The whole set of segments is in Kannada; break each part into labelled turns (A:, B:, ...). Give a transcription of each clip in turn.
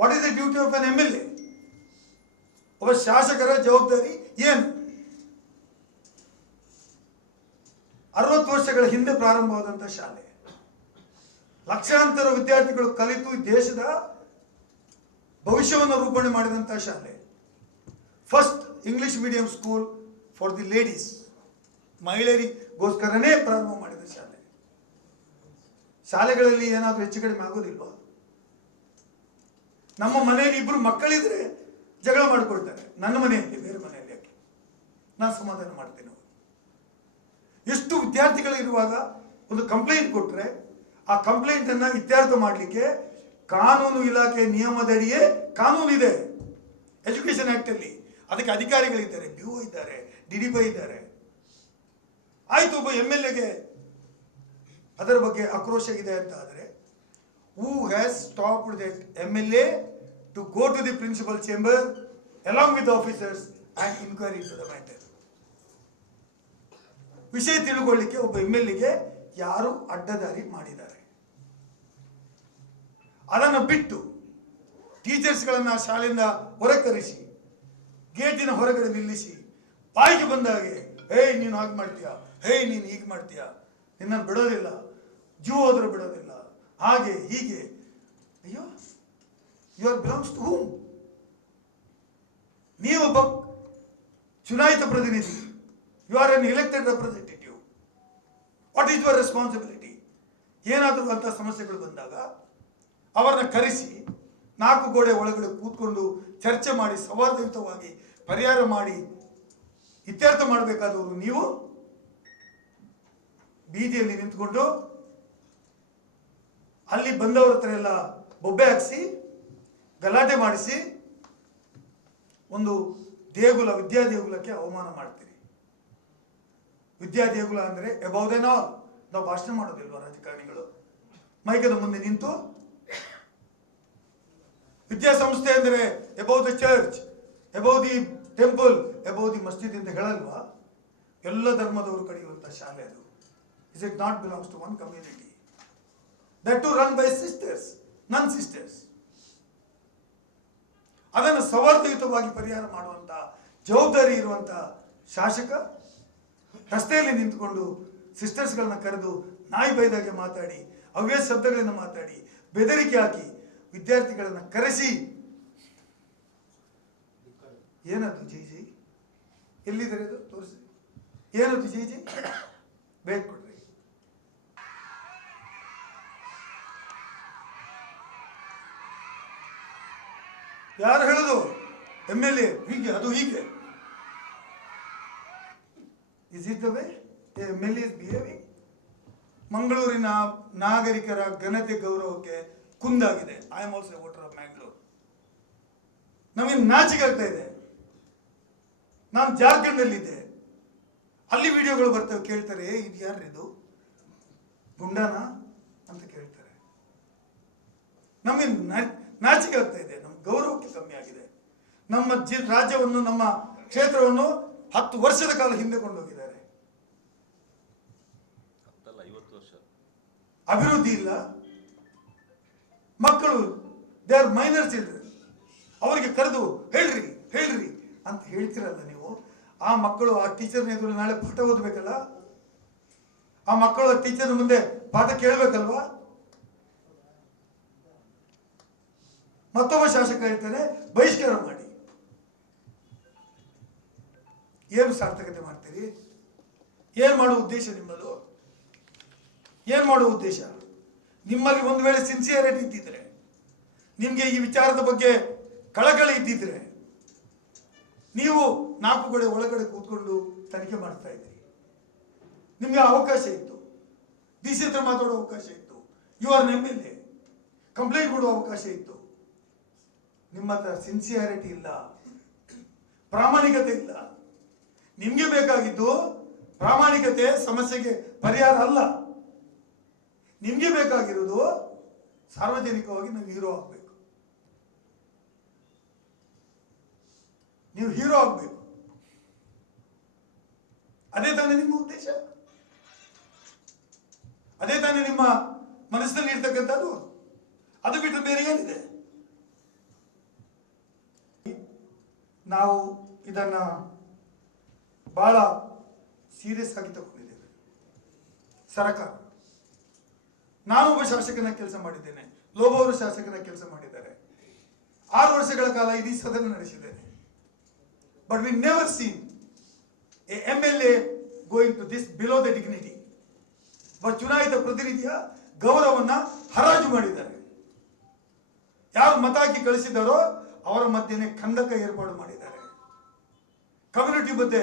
A: What is the duty of an M L A ಒಬ್ಬ ಶಾಸಕರ ಜವಾಬ್ದಾರಿ ಏನು ಅರವತ್ತು ವರ್ಷಗಳ ಹಿಂದೆ ಪ್ರಾರಂಭವಾದಂಥ ಶಾಲೆ ಲಕ್ಷಾಂತರ ವಿದ್ಯಾರ್ಥಿಗಳು ಕಲಿತು ದೇಶದ ಭವಿಷ್ಯವನ್ನು ರೂಪಣೆ ಮಾಡಿದಂತಹ ಶಾಲೆ first English medium school for the ladies ಮಹಿಳೆಯರಿಗೋಸ್ಕರನೇ ಪ್ರಾರಂಭ ಮಾಡಿದ ಶಾಲೆ ಶಾಲೆಗಳಲ್ಲಿ ಏನಾದರೂ ಹೆಚ್ಚು ಕಡಿಮೆ ಆಗೋದಿಲ್ವಾ ನಮ್ಮ ಮನೆಯಲ್ಲಿ ಇಬ್ಬರು ಮಕ್ಕಳಿದ್ರೆ ಜಗಳ ಮಾಡಿಕೊಳ್ತಾರೆ ನನ್ನ ಮನೆಯಲ್ಲಿ ಬೇರೆ ಮನೆಯಲ್ಲಿ ಯಾಕೆ ನಾನು ಸಮಾಧಾನ ಮಾಡ್ತೇನೆ ಎಷ್ಟು ವಿದ್ಯಾರ್ಥಿಗಳಿರುವಾಗ ಒಂದು ಕಂಪ್ಲೇಂಟ್ ಕೊಟ್ಟರೆ ಆ ಕಂಪ್ಲೇಂಟ್ ಇತ್ಯರ್ಥ ಮಾಡಲಿಕ್ಕೆ ಕಾನೂನು ಇಲಾಖೆ ನಿಯಮದಡಿಯೇ ಕಾನೂನು ಇದೆ ಎಜುಕೇಶನ್ ಆಕ್ಟ್ ಅಲ್ಲಿ ಅದಕ್ಕೆ ಅಧಿಕಾರಿಗಳಿದ್ದಾರೆ ಬಿ ಒ ಇದ್ದಾರೆ ಡಿ ಡಿ ಪೈ ಇದ್ದಾರೆ ಆಯ್ತು ಒಬ್ಬ ಎಮ್ ಎಲ್ ಎಗೆ ಅದರ ಬಗ್ಗೆ ಆಕ್ರೋಶ ಇದೆ ಅಂತ ಆದರೆ who has stopped an MLA to go to the principal chamber along with officers and inquiry into the matter. ವಿಷಯ ತಿಳ್ಕೊಳ್ಳಿಕ್ಕೆ ಒಬ್ಬ ಎಮ್ ಎಲ್ ಎಗೆ ಯಾರು ಅಡ್ಡದಾರಿ ಮಾಡಿದ್ದಾರೆ ಅದನ್ನು ಬಿಟ್ಟು ಟೀಚರ್ಸ್ಗಳನ್ನು ಶಾಲೆಯಿಂದ ಹೊರಕರಿಸಿ ಗೇಟಿನ ಹೊರಗಡೆ ನಿಲ್ಲಿಸಿ ಬಾಯಿಗೆ ಬಂದಾಗೆ ಹೇಯ್ ನೀನು ಹಾಗೆ ಮಾಡ್ತೀಯಾ ಹೇಯ್ ನೀನು ಹೀಗೆ ಮಾಡ್ತೀಯಾ ನಿನ್ನನ್ನು ಬಿಡೋದಿಲ್ಲ ಜೀವ ಹೋದ್ರೂ ಬಿಡೋದಿಲ್ಲ ಹಾಗೆ ಹೀಗೆ ಅಯ್ಯೋ ಯುವರ್ ಬಿಲಾಂಗ್ಸ್ ಟು ಹೂಮ್ ನೀವೊಬ್ಬ ಚುನಾಯಿತ ಪ್ರತಿನಿಧಿ you are an elected representative what is your responsibility ಏನಾದರೂ ಅಂತ ಸಮಸ್ಯೆಗಳು ಬಂದಾಗ ಅವರನ್ನ ಕರೆಸಿ ನಾಲ್ಕು ಗೋಡೆ ಒಳಗಡೆ ಕೂತ್ಕೊಂಡು ಚರ್ಚೆ ಮಾಡಿ ಸೌಹಾರ್ದಯುತವಾಗಿ ಪರಿಹಾರ ಮಾಡಿ ಇತ್ಯರ್ಥ ಮಾಡಬೇಕಾದವರು ನೀವು ಬೀದಿಯಲ್ಲಿ ನಿಂತ್ಕೊಂಡು ಅಲ್ಲಿ ಬಂದವ್ರ ಹತ್ರ ಎಲ್ಲ ಬೊಬ್ಬೆ ಹಾಕಿಸಿ ಗಲಾಟೆ ಮಾಡಿಸಿ ಒಂದು ದೇಗುಲ ವಿದ್ಯಾ ದೇಗುಲಕ್ಕೆ ಅವಮಾನ ಮಾಡ್ತೀರಿ ವಿದ್ಯಾ ದೇಗುಲ ಅಂದರೆ ಎಬೌದೇನೋ ನಾವು ಭಾಷಣ ಮಾಡೋದಿಲ್ವ ರಾಜಕಾರಣಿಗಳು ಮೈಕದ ಮುಂದೆ ನಿಂತು ವಿದ್ಯಾಸಂಸ್ಥೆ ಅಂದರೆ above the church above the temple above the masjid ಅಂತ ಹೇಳಲ್ವಾ ಎಲ್ಲ ಧರ್ಮದವರು ಕಡೆಯುವಂಥ ಶಾಲೆ ಅದು is it not belongs to one community that to run by sisters nun sisters ಅದನ್ನು ಸವರ್ಧಯುತವಾಗಿ ಪರಿಹಾರ ಮಾಡುವಂತ ಜವಾಬ್ದಾರಿ ಇರುವಂತ ಶಾಸಕ ರಸ್ತೆಯಲ್ಲಿ ನಿಂತುಕೊಂಡು ಸಿಸ್ಟರ್ಸ್ಗಳನ್ನ ಕರೆದು ನಾಯಿ ಬೈದಾಗೆ ಮಾತಾಡಿ ಅವ್ಯ ಶಬ್ದಗಳನ್ನು ಮಾತಾಡಿ ಬೆದರಿಕೆ ಹಾಕಿ ವಿದ್ಯಾರ್ಥಿಗಳನ್ನು ಕರೆಸಿ ಏನದು ಜೈ ಜೈ ಎಲ್ಲಿದ್ದರೆ ಅದು ತೋರಿಸಿ ಏನದು ಜೈ ಜೈ ಬೇಗ ಯಾರು ಹೇಳುದು ಎಂ ಎಲ್ ಎ ಹೀಗೆ ಅದು ಹೀಗೆ is it the way M L S behaving ಮಂಗಳೂರಿನ ನಾಗರಿಕರ ಘನತೆ ಗೌರವಕ್ಕೆ ಕುಂದಾಗಿದೆ I am also voter of Mangalore ನಮಗೆ ನಾಚಿಕೆ ಆಗ್ತಾ ಇದೆ ನಾನು ಜಾರ್ಖಂಡ್ ಅಲ್ಲಿ ವಿಡಿಯೋಗಳು ಬರ್ತವೆ ಕೇಳ್ತಾರೆ ಇದು ಯಾರಿದು ಗುಂಡಾನ ಅಂತ ಕೇಳ್ತಾರೆ ನಮಗೆ ನಾಚಿಕೆ ಆಗ್ತಾ ಇದೆ ಕಮ್ಮಿ ಆಗಿದೆ ನಮ್ಮ ಜಿ ರಾಜ್ಯವನ್ನು ನಮ್ಮ ಕ್ಷೇತ್ರವನ್ನು ಹತ್ತು ವರ್ಷದ ಕಾಲ ಹಿಂದೆ ಕೊಂಡೋಗಿದ್ದಾರೆ ಅಭಿವೃದ್ಧಿ ಇಲ್ಲ ಮಕ್ಕಳು ದೇ ಆರ್ ಮೈನರ್ ಚಿಲ್ಡ್ರನ್ ಅವರಿಗೆ ಕರೆದು ಹೇಳ್ರಿ ಹೇಳ್ರಿ ಅಂತ ಹೇಳ್ತಿರಲ್ಲ ನೀವು ಆ ಮಕ್ಕಳು ಆ ಟೀಚರ್ ಎದುರು ನಾಳೆ ಪಾಠ ಓದಬೇಕಲ್ಲ ಆ ಮಕ್ಕಳು ಟೀಚರ್ ಮುಂದೆ ಪಾಠ ಕೇಳಬೇಕಲ್ವಾ ಮತ್ತೊಬ್ಬ ಶಾಸಕ ಹೇಳ್ತಾನೆ ಬಹಿಷ್ಕಾರ ಮಾಡಿ ಏನು ಸಾರ್ಥಕತೆ ಮಾಡ್ತೀರಿ ಏನು ಮಾಡುವ ಉದ್ದೇಶ ನಿಮ್ಮದು ಏನು ಮಾಡುವ ಉದ್ದೇಶ ನಿಮ್ಮಲ್ಲಿ ಒಂದು ವೇಳೆ ಸಿನ್ಸಿಯರಿಟಿ ಇದ್ದಿದ್ರೆ ನಿಮಗೆ ಈ ವಿಚಾರದ ಬಗ್ಗೆ ಕಳಕಳಿ ಇದ್ದಿದ್ರೆ ನೀವು ನಾಲ್ಕು ಕಡೆ ಒಳಗಡೆ ಕೂತ್ಕೊಂಡು ತನಿಖೆ ಮಾಡ್ತಾ ಇದ್ದೀರಿ ನಿಮಗೆ ಅವಕಾಶ ಇತ್ತು ಡಿ ಮಾತಾಡೋ ಅವಕಾಶ ಇತ್ತು you are M L A complaint ಕೊಡುವ ಅವಕಾಶ ಇತ್ತು ನಿಮ್ಮ ಹತ್ರ ಸಿನ್ಸಿಯಾರಿಟಿ ಇಲ್ಲ ಪ್ರಾಮಾಣಿಕತೆ ಇಲ್ಲ ನಿಮಗೆ ಬೇಕಾಗಿದ್ದು ಪ್ರಾಮಾಣಿಕತೆ ಸಮಸ್ಯೆಗೆ ಪರಿಹಾರ ಅಲ್ಲ ನಿಮಗೆ ಬೇಕಾಗಿರೋದು ಸಾರ್ವಜನಿಕವಾಗಿ ನಾವು ಹೀರೋ ಆಗಬೇಕು ನೀವು ಹೀರೋ ಆಗಬೇಕು ಅದೇ ತಾನೇ ನಿಮ್ಮ ಉದ್ದೇಶ ಅದೇ ತಾನೇ ನಿಮ್ಮ ಮನಸ್ಸಿನಲ್ಲಿ ಇರ್ತಕ್ಕಂಥದ್ದು ಅದು ಬಿಟ್ಟರೆ ಬೇರೆ ಏನಿದೆ ನಾವು ಇದನ್ನು ಭಾಳ ಸೀರಿಯಸ್ ಆಗಿ ತಗೊಂಡಿದ್ದೇವೆ ಸರಕಾರ ನಾನು ಒಬ್ಬ ಶಾಸಕನ ಕೆಲಸ ಮಾಡಿದ್ದೇನೆ ಲೋಭ ಅವರು ಶಾಸಕನ ಕೆಲಸ ಮಾಡಿದ್ದಾರೆ ಆರು ವರ್ಷಗಳ ಕಾಲ ಇಡೀ ಸದನ ನಡೆಸಿದ್ದೇನೆ but we never seen a M L A going to this below the dignity ಚುನಾಯಿತ ಪ್ರತಿನಿಧಿಯ ಗೌರವವನ್ನ ಹರಾಜು ಮಾಡಿದ್ದಾರೆ ಯಾರು ಮತ ಹಾಕಿ ಕಳಿಸಿದ್ದಾರೋ ಅವರ ಮಧ್ಯೆನೆ ಕಂದಕ ಏರ್ಪಾಡು ಮಾಡಿದ್ದಾರೆ ಕಮ್ಯುನಿಟಿ ಮಧ್ಯೆ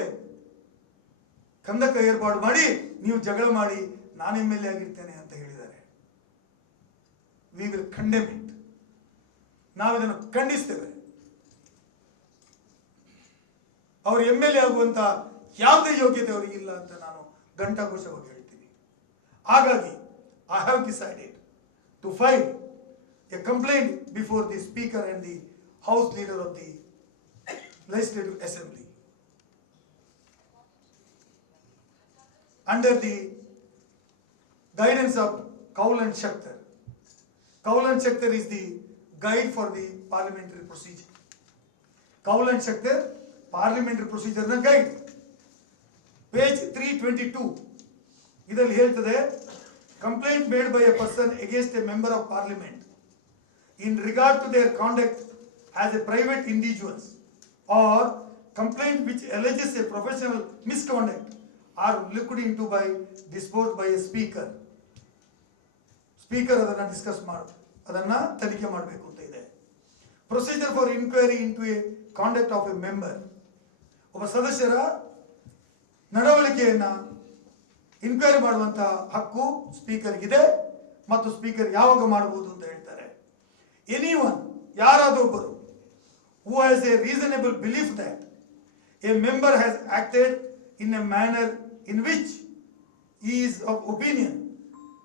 A: ಕಂದಕ ಏರ್ಪಾಡು ಮಾಡಿ ನೀವು ಜಗಳ ಮಾಡಿ ನಾನು ಎಮ್ ಎಲ್ ಎ ಆಗಿರ್ತೇನೆ ಅಂತ ಹೇಳಿದ್ದಾರೆ ವಿ ವಿಲ್ ಕಂಡೆಮ್ ಇಟ್ ನಾವಿದನ್ನು ಖಂಡಿಸ್ತೇವೆ ಅವರು ಎಮ್ ಎಲ್ ಎ ಆಗುವಂತ ಯಾವುದೇ ಯೋಗ್ಯತೆ ಅವರಿಗೆ ಇಲ್ಲ ಅಂತ ನಾನು ಘಂಟಾಘೋಷವಾಗಿ ಹೇಳ್ತೀನಿ ಹಾಗಾಗಿ I have decided to file a complaint before the speaker and the House Leader of the Legislative Assembly. Under the guidance of Kaulan Shakhtar. Kaulan Shakhtar is the guide for the parliamentary procedure. Kaulan Shakhtar, parliamentary procedure na guide. Page 322. ಇದರಲ್ಲಿ ಹೇಳ್ತದೆ complaint made by a person against a member of parliament in regard to their conduct as a private individuals or complaint which alleges a professional misconduct are looked into by disposed by a speaker speaker ಅದನ್ನು ಡಿಸ್ಕಸ್ ಮಾಡಿ ಅದನ್ನು ತನಿಖೆ ಮಾಡಬೇಕು ಅಂತ ಇದೆ procedure for inquiry into a conduct of a member ಒಬ್ಬ ಸದಸ್ಯರ ನಡವಳಿಕೆಯನ್ನು ಇನ್ಕ್ವೈರಿ ಮಾಡುವಂಥ ಹಕ್ಕು ಸ್ಪೀಕರ್ಗಿದೆ ಮತ್ತು ಸ್ಪೀಕರ್ ಯಾವಾಗ ಮಾಡಬಹುದು ಅಂತ ಹೇಳ್ತಾರೆ ಎನಿ ಒನ್ ಯಾರಾದರೂ who has a reasonable belief that a member has acted in a manner in which he is of opinion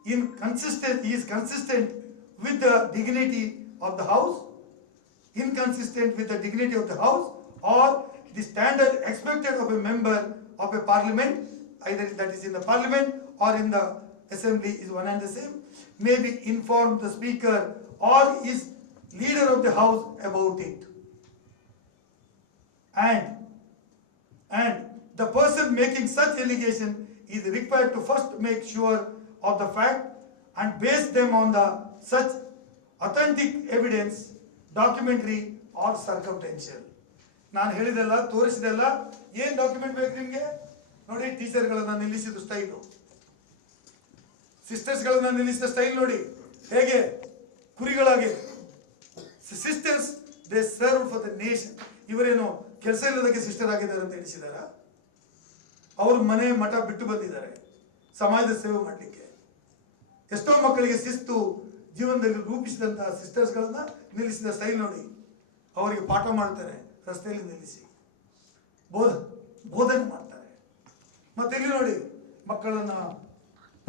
A: inconsistent is consistent with the dignity of the house, inconsistent with the dignity of the house, or the standard expected of a member of a parliament, either that is in the parliament or in the assembly is one and the same, may be informed the speaker or is leader of the house about it. and, and the person making such allegation is required to first make sure of the fact and base them on the such authentic evidence, documentary or circumstantial. ನಾನು ಹೇಳಿದೆಲ್ಲ ತೋರಿಸಿದೆಲ್ಲ ಏನು ಡಾಕ್ಯುಮೆಂಟ್ ಬೇಕು ನಿಮಗೆ ನೋಡಿ ಟೀಚರ್ಗಳನ್ನು ನಿಲ್ಲಿಸಿದ ಸ್ಟೈಲು ಸಿಸ್ಟರ್ಸ್ಗಳನ್ನು ನಿಲ್ಲಿಸಿದ ಸ್ಟೈಲ್ ನೋಡಿ ಹೇಗೆ ಕುರಿಗಳಾಗಿ sisters they serve for the nation ಇವರೇನು ಕೆಲಸ ಇಲ್ಲದಕ್ಕೆ ಸಿಸ್ಟರ್ ಆಗಿದ್ದಾರೆ ಅಂತ ತಿಳಿಸಿದಾರ ಅವರು ಮನೆ ಮಠ ಬಿಟ್ಟು ಬಂದಿದ್ದಾರೆ ಸಮಾಜದ ಸೇವೆ ಮಾಡಲಿಕ್ಕೆ ಎಷ್ಟೋ ಮಕ್ಕಳಿಗೆ ಶಿಸ್ತು ಜೀವನದಲ್ಲಿ ರೂಪಿಸಿದಂತಹ ಸಿಸ್ಟರ್ಸ್ಗಳನ್ನ ನಿಲ್ಲಿಸಿದ ಸ್ಟೈಲ್ ನೋಡಿ ಅವರಿಗೆ ಪಾಠ ಮಾಡ್ತಾರೆ ರಸ್ತೆಯಲ್ಲಿ ನಿಲ್ಲಿಸಿ ಬೋಧ ಬೋಧನೆ ಮಾಡ್ತಾರೆ ಮತ್ತೆ ಇಲ್ಲಿ ನೋಡಿ ಮಕ್ಕಳನ್ನ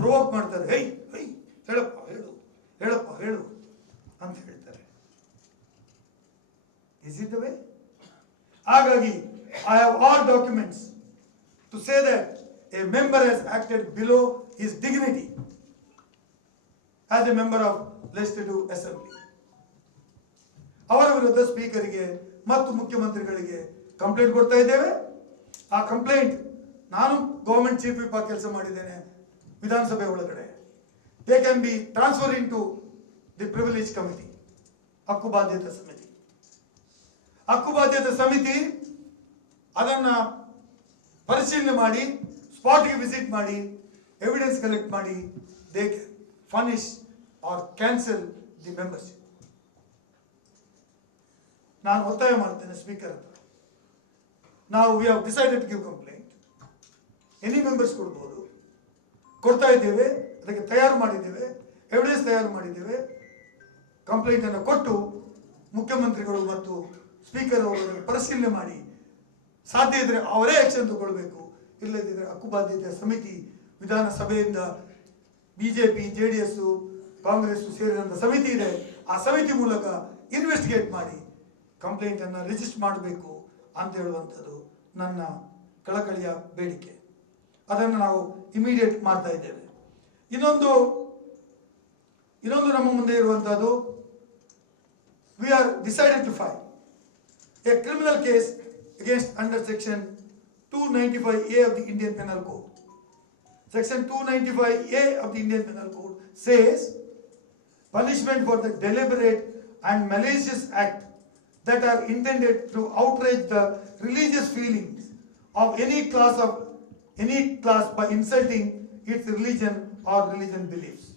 A: ಪ್ರೋವೋಕ್ ಮಾಡ್ತಾರೆ ಹೈ ಹೈ ಹೇಳಪ್ಪ ಹೇಳು ಹೇಳಪ್ಪ ಹೇಳು ಅಂತ ಹೇಳ್ತಾರೆ ಇಸ್ ಇಟ್ ವೇ ಹಾಗಾಗಿ I have all documents to say that a member has acted below his dignity as a member of to assembly ಅವರ ವಿರುದ್ಧ ಸ್ಪೀಕರ್ಗೆ ಮತ್ತು ಮುಖ್ಯಮಂತ್ರಿಗಳಿಗೆ ಕಂಪ್ಲೇಂಟ್ ಕೊಡ್ತಾ ಇದ್ದೇವೆ ಆ ಕಂಪ್ಲೇಂಟ್ ನಾನು ಗೌರ್ಮೆಂಟ್ ಚೀಫ್ ವಿಪ್ ಕೆಲಸ ಮಾಡಿದ್ದೇನೆ ವಿಧಾನಸಭೆ ಒಳಗಡೆ they can be transfer into the privilege committee ಹಕ್ಕು ಬಾಧ್ಯತಾ ಸಮಿತಿ ಹಕ್ಕು ಬಾಧ್ಯತೆ ಸಮಿತಿ ಅದನ್ನು ಪರಿಶೀಲನೆ ಮಾಡಿ ಸ್ಪಾಟ್ಗೆ ವಿಸಿಟ್ ಮಾಡಿ ಎವಿಡೆನ್ಸ್ ಕಲೆಕ್ಟ್ ಮಾಡಿ they punish or cancel the membership ನಾನು ಒತ್ತಾಯ ಮಾಡ್ತೇನೆ ಸ್ಪೀಕರ್ ಹತ್ರ ನಾವು we have decided give complaint any members ಕೊಡ್ಬೋದು ಕೊಡ್ತಾ ಇದ್ದೇವೆ ಅದಕ್ಕೆ ತಯಾರು ಮಾಡಿದ್ದೇವೆ ಎವಿಡೆನ್ಸ್ ತಯಾರು ಮಾಡಿದ್ದೇವೆ ಕಂಪ್ಲೇಂಟನ್ನು ಕೊಟ್ಟು ಮುಖ್ಯಮಂತ್ರಿಗಳು ಮತ್ತು ಸ್ಪೀಕರ್ ಅವರನ್ನು ಪರಿಶೀಲನೆ ಮಾಡಿ ಸಾಧ್ಯ ಇದ್ರೆ ಅವರೇ ಆ್ಯಕ್ಷನ್ ತಗೊಳ್ಬೇಕು ಇಲ್ಲದಿದ್ದರೆ ಹಕ್ಕುಬಾಧ್ಯತೆ ಸಮಿತಿ ವಿಧಾನಸಭೆಯಿಂದ BJP J D S Congress ಸೇರಿದಂಥ ಸಮಿತಿ ಇದೆ ಆ ಸಮಿತಿ ಮೂಲಕ ಇನ್ವೆಸ್ಟಿಗೇಟ್ ಮಾಡಿ ಕಂಪ್ಲೇಂಟನ್ನು ರಿಜಿಸ್ಟರ್ ಮಾಡಬೇಕು ಅಂತ ಹೇಳುವಂಥದ್ದು ನನ್ನ ಕಳಕಳಿಯ ಬೇಡಿಕೆ ಅದನ್ನು ನಾವು ಇಮಿಡಿಯೇಟ್ ಮಾಡ್ತಾ ಇದ್ದೇವೆ ಇನ್ನೊಂದು ಇನ್ನೊಂದು ನಮ್ಮ ಮುಂದೆ ಇರುವಂಥದ್ದು we are decided to fight a criminal case against under section 295A of the Indian Penal Code. Section 295A of the Indian Penal Code says punishment for the deliberate and malicious act that are intended to outrage the religious feelings of any class of any class by insulting its religion or religion beliefs.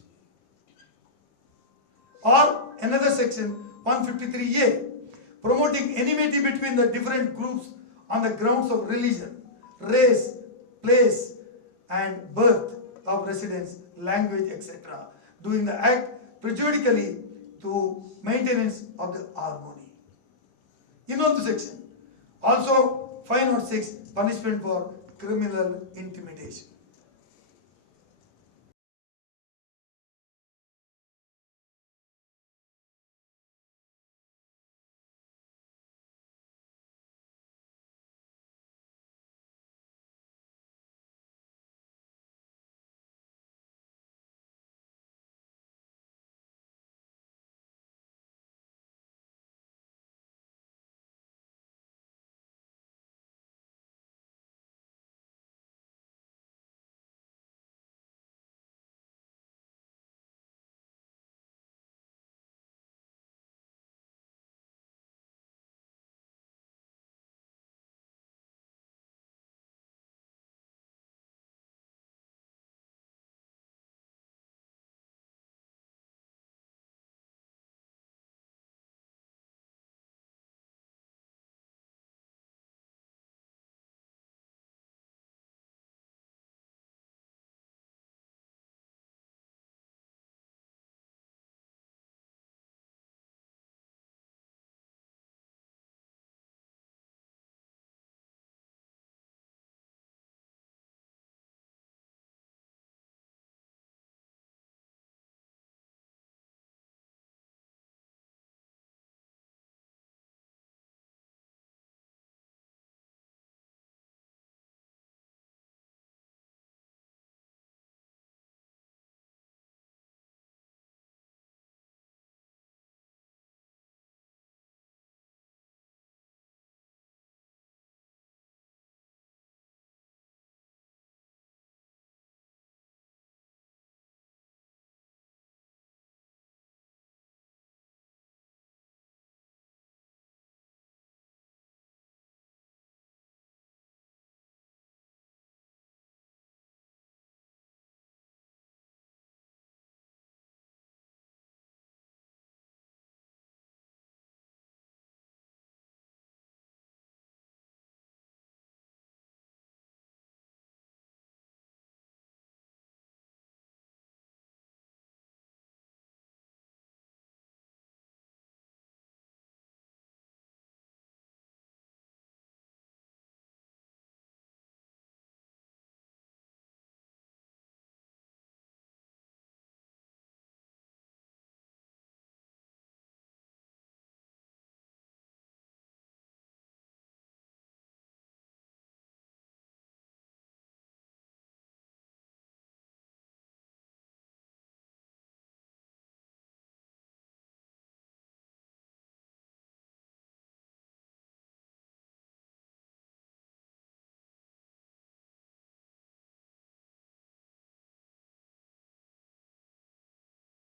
A: Or another section 153A promoting enmity between the different groups on the grounds of religion, race, place, and birth of residence, language, etc., doing the act prejudicially to maintenance of the harmony. In Innondu section, also or six punishment for criminal intimidation.